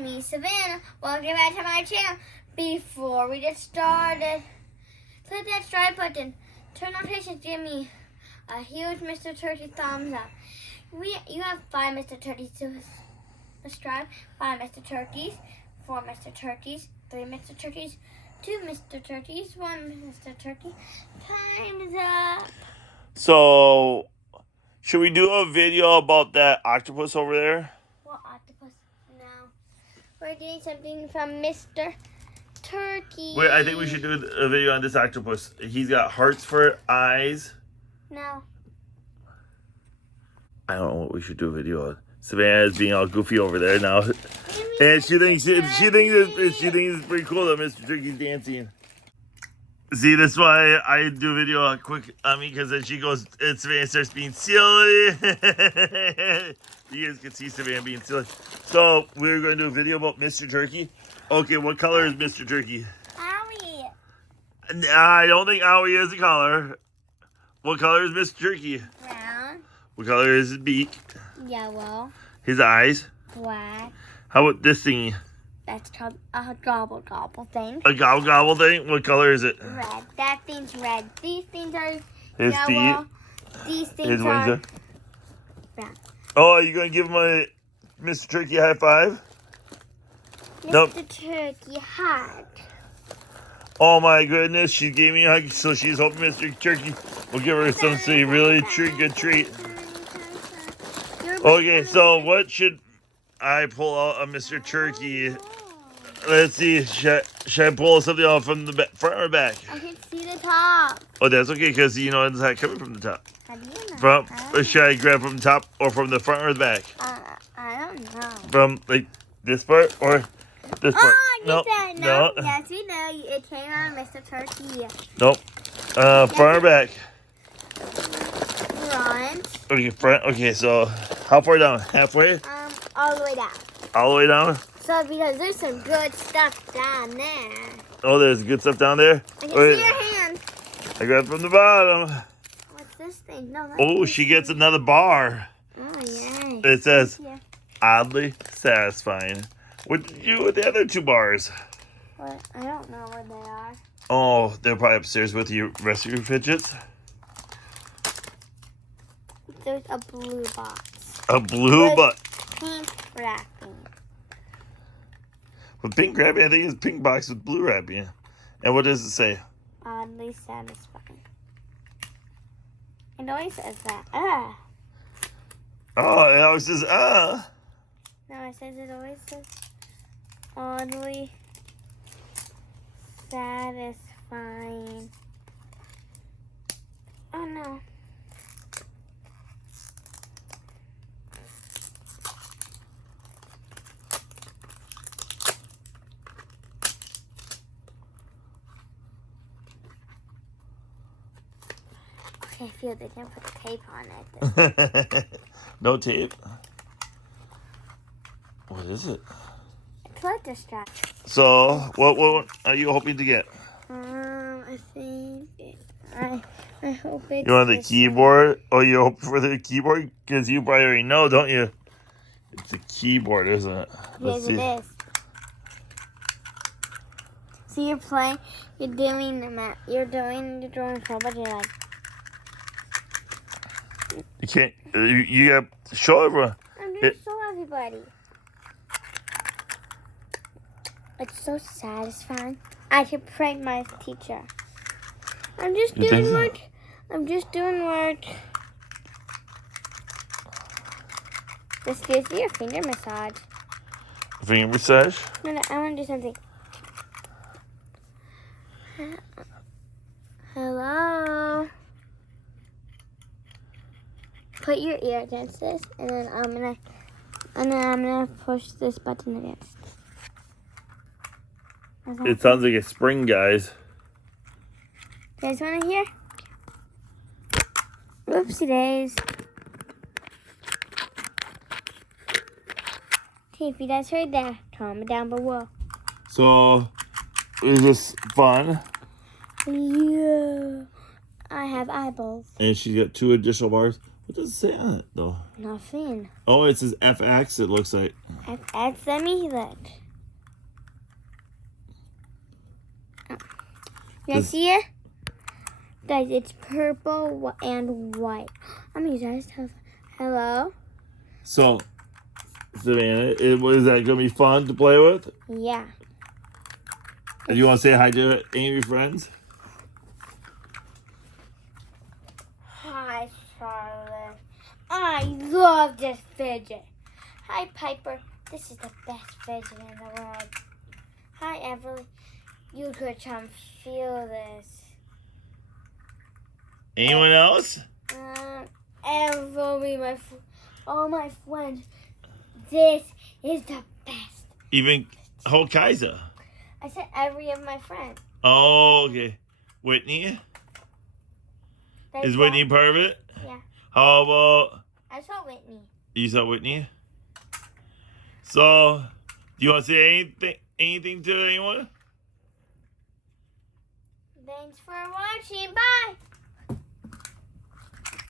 me, Savannah. Welcome back to my channel. Before we get started, click that subscribe button. Turn notifications. Give me a huge Mr. Turkey thumbs up. You have 5 Mr. Turkeys to subscribe. 5 Mr. Turkeys, 4 Mr. Turkeys, 3 Mr. Turkeys, 2 Mr. Turkeys, 1 Mr. Turkey. Time's up. So, should we do a video about that octopus over there? What octopus? No. We're doing something from Mr. Turkey. Wait, I think we should do a video on this octopus. He's got hearts for eyes. No. I don't know what we should do a video on. Savannah is being all goofy over there now. And she thinks it's pretty cool that Mr. Turkey's dancing. See, that's why I do a video quick on me, because then she goes, and Savannah starts being silly. You guys can see Savannah being silly. So, we're going to do a video about Mr. Turkey. Okay, what color is Mr. Turkey? Owie. I don't think Owie is a color. What color is Mr. Turkey? Brown. What color is his beak? Yellow. His eyes? Black. How about this thingy? That's called a gobble gobble thing. A gobble gobble thing? What color is it? Red. That thing's red. These things are His yellow. feet? These things His are wings brown. Oh, are you going to give him a Mr. Turkey high five? Mr. Nope. Turkey hug. Oh my goodness, she gave me a hug, so she's hoping Mr. Turkey will give her some really good treat. Okay, so what should I pull out of Mr. Turkey? Let's see, should I pull something out from the front or back? I can see the top. Oh, that's okay, because you know it's not coming from the top. How do you know? Or should I grab from the top or from the front or the back? I don't know. From like this part or this part? No. No. Yes, we know. It came out of Mr. Turkey. Nope. Front or back? Front. Okay, front. Okay, so how far down? Halfway? All the way down. All the way down? So because there's some good stuff down there. Oh, there's good stuff down there? I can see your hand. I got it from the bottom. What's this thing? No, Oh, she gets another bar. Oh, yay. It says, Yeah. oddly satisfying. What did you do with the other 2 bars? What? I don't know where they are. Oh, they're probably upstairs with you, rest of your fidgets. There's a blue box. A blue box. Pink wrapping. With pink wrapping, I think it's pink box with blue wrapping. And what does it say? Oddly satisfying. It always says that. Ah. Oh, it always says, No, it always says oddly satisfying. Oh no. Okay, I feel they didn't put tape on it. No tape. What is it? A collector strap. So, what are you hoping to get? I think I hope it's. You want the keyboard? Oh, you hope for the keyboard? Because you probably already know, don't you? It's a keyboard, isn't it? Yes, it is. So you're playing, you're doing control, but you're like. You can't. You got to show everyone. I'm going to show everybody. It's so satisfying. I could prank my teacher. I'm just doing work. I'm just doing work. This gives you a finger massage. Finger massage? No, I want to do something. Hello. Put your ear against this, and then I'm gonna push this button against. It sounds like a spring, guys. You guys want to hear? Oopsie days. Okay, if you guys heard that, comment down below. So, is this fun? Yeah. I have eyeballs. And she's got 2 additional bars. What does it say on it, though? Nothing. Oh, it says FX, it looks like. FX, let me look. You see it? Guys, it's purple and white. I'm gonna use that. Hello? So, Savannah, is that going to be fun to play with? Yeah. Do you want to say hi to any of your friends? Hi, Charlotte. I love this fidget. Hi, Piper. This is the best fidget in the world. Hi, Evelyn. You could come feel this. Anyone else? Every all my friends. This is the best. Even Hokaiza. I said every of my friends. Oh, okay. Whitney? Is Whitney part of it? Yeah. How about... I saw Whitney. You saw Whitney? So, do you want to say anything to anyone? Thanks for watching. Bye.